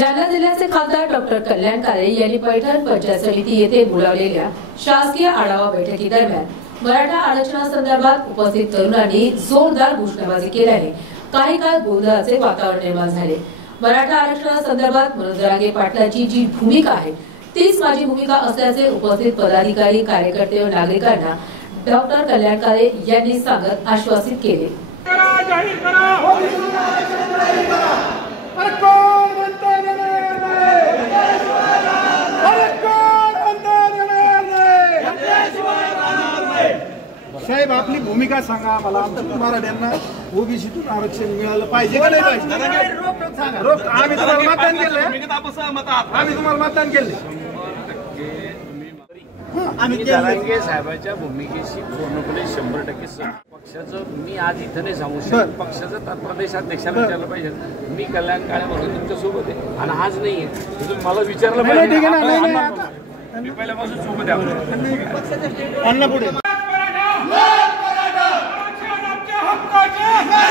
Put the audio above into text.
जालना जिल्ह्याचे खासदार डॉक्टर कल्याण काळे यांनी पैठण पंचायत समिती येथे बोलावलेल्या शासकीय आढावा बैठकीदरम्यान मराठा आरक्षणासंदर्भात उपस्थित तरुणांनी जोरदार घोषणाबाजी केल्याने काही काळ गोंधळाचे वातावरण निर्माण झाले. मराठा आरक्षणासंदर्भात मनोज रागे पाटलाची जी भूमिका आहे तीच माझी भूमिका असल्याचे उपस्थित पदाधिकारी कार्यकर्ते व नागरिकांना डॉक्टर कल्याण काळे यांनी सांगत आश्वासित केले. साहेब आपली भूमिका सांगा मला आमच्या मराठ्यांना ओबीसीतून आरक्षण मिळालं पाहिजे का नाही पाहिजे? रोख आम्ही तुम्हाला मतदान केलंय. आम्ही तुम्हाला मतदान केलंय. आम्ही जरांगे साहेबाच्या भूमिकेशी पूर्णपणे शंभर टक्के. पक्षाचं मी आज इथं नाही सांगू. शकत. पक्षाचं प्रदेशाध्यक्षाला विचारलं पाहिजे. मी कल्याण काळे म्हणून तुमच्यासोबत आहे. आणि आज नाहीये तुम्ही मला विचारलं नाही, नाही, ठीक आहे ना, पाहिजे नाही, नाही, आपण- मी पहिल्यापासून सोबत आहे. पुढे. Hey, hey!